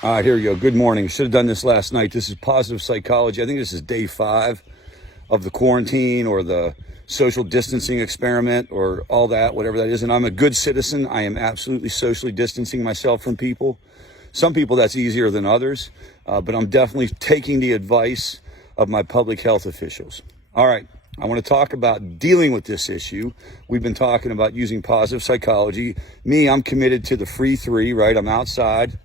All right, here we go. Good morning. Should have done this last night. This is positive psychology. I think this is day 5 of the quarantine or the social distancing experiment or all that, whatever that is. And I'm a good citizen. I am absolutely socially distancing myself from people. Some people that's easier than others, but I'm definitely taking the advice of my public health officials. All right, I want to talk about dealing with this issue. We've been talking about using positive psychology. Me, I'm committed to the free 3, right? I'm outside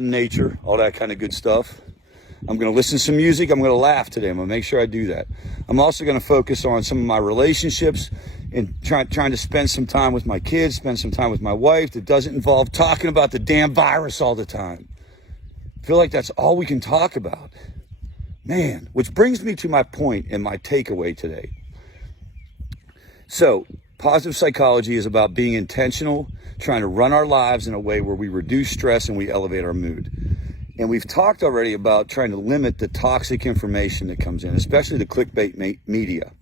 in nature, all that kind of good stuff. I'm going to listen to some music. I'm going to laugh today. I'm going to make sure I do that. I'm also going to focus on some of my relationships and trying to spend some time with my kids, spend some time with my wife that doesn't involve talking about the damn virus all the time. I feel like that's all we can talk about. Man, which brings me to my point and my takeaway today. So, positive psychology is about being intentional, trying to run our lives in a way where we reduce stress and we elevate our mood. And we've talked already about trying to limit the toxic information that comes in, especially the clickbait media.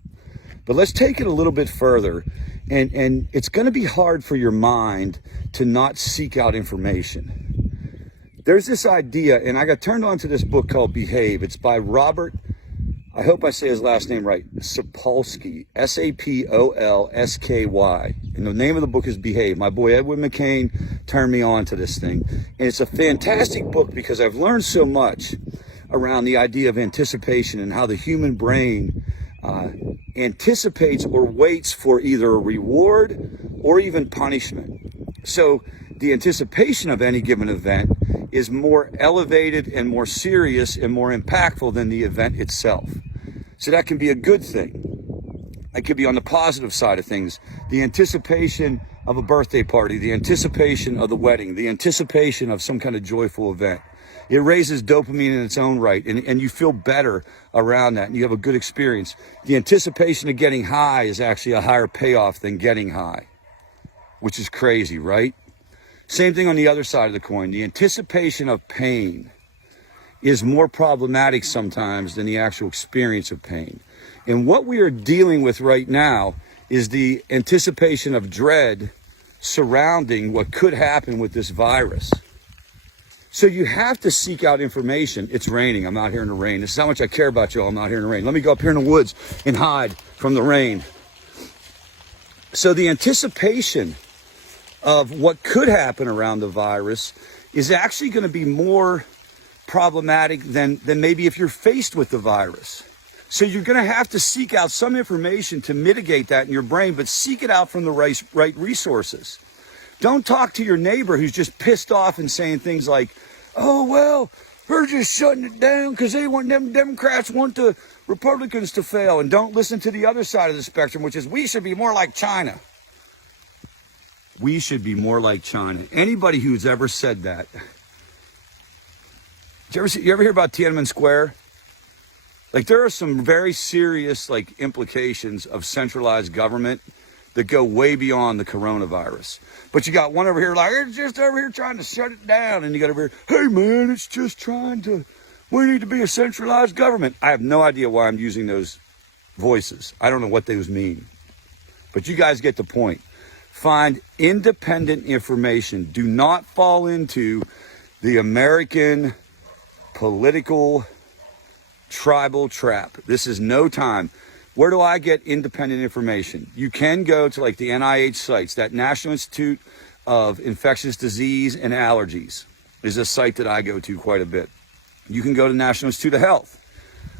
But let's take it a little bit further. And it's going to be hard for your mind to not seek out information. There's this idea, and I got turned on to this book called Behave. It's by Robert, I hope I say his last name right, Sapolsky, Sapolsky. And the name of the book is Behave. My boy Edwin McCain turned me on to this thing. And it's a fantastic book because I've learned so much around the idea of anticipation and how the human brain anticipates or waits for either a reward or even punishment. So the anticipation of any given event is more elevated and more serious and more impactful than the event itself. So that can be a good thing. It could be on the positive side of things. The anticipation of a birthday party, the anticipation of the wedding, the anticipation of some kind of joyful event. It raises dopamine in its own right, and you feel better around that, and you have a good experience. The anticipation of getting high is actually a higher payoff than getting high, which is crazy, right? Same thing on the other side of the coin. The anticipation of pain is more problematic sometimes than the actual experience of pain. And what we are dealing with right now is the anticipation of dread surrounding what could happen with this virus. So you have to seek out information. It's raining. I'm out here in the rain. This is how much I care about y'all. I'm out here in the rain. Let me go up here in the woods and hide from the rain. So the anticipation of what could happen around the virus is actually going to be more problematic than maybe if you're faced with the virus. So you're going to have to seek out some information to mitigate that in your brain, but seek it out from the right resources. Don't talk to your neighbor who's just pissed off and saying things like, oh, well, they're just shutting it down because them Democrats want the Republicans to fail. And don't listen to the other side of the spectrum, which is we should be more like China. We should be more like China. Anybody who's ever said that. You ever hear about Tiananmen Square? Like, there are some very serious, implications of centralized government that go way beyond the coronavirus. But you got one over here it's just over here trying to shut it down. And you got over here, hey, man, it's just we need to be a centralized government. I have no idea why I'm using those voices. I don't know what those mean. But you guys get the point. Find independent information. Do not fall into the American political tribal trap. This is no time. Where do I get independent information? You can go to the NIH sites. That National Institute of Infectious Disease and Allergies is a site that I go to quite a bit. You can go to National Institute of Health.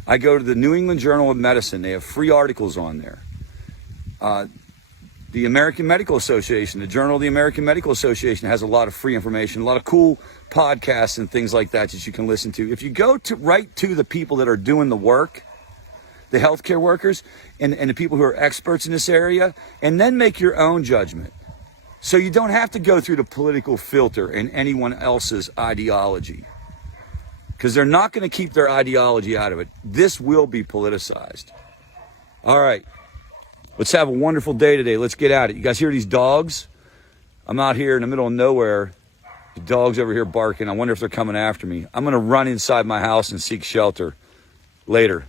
I go to the New England Journal of Medicine. They have free articles on there. The American Medical Association, the Journal of the American Medical Association has a lot of free information, a lot of cool podcasts and things like that you can listen to. If you go right to the people that are doing the work, the healthcare workers and the people who are experts in this area, and then make your own judgment. So you don't have to go through the political filter and anyone else's ideology, because they're not going to keep their ideology out of it. This will be politicized. All right. Let's have a wonderful day today. Let's get at it. You guys hear these dogs? I'm out here in the middle of nowhere. The dogs over here barking. I wonder if they're coming after me. I'm going to run inside my house and seek shelter. Later.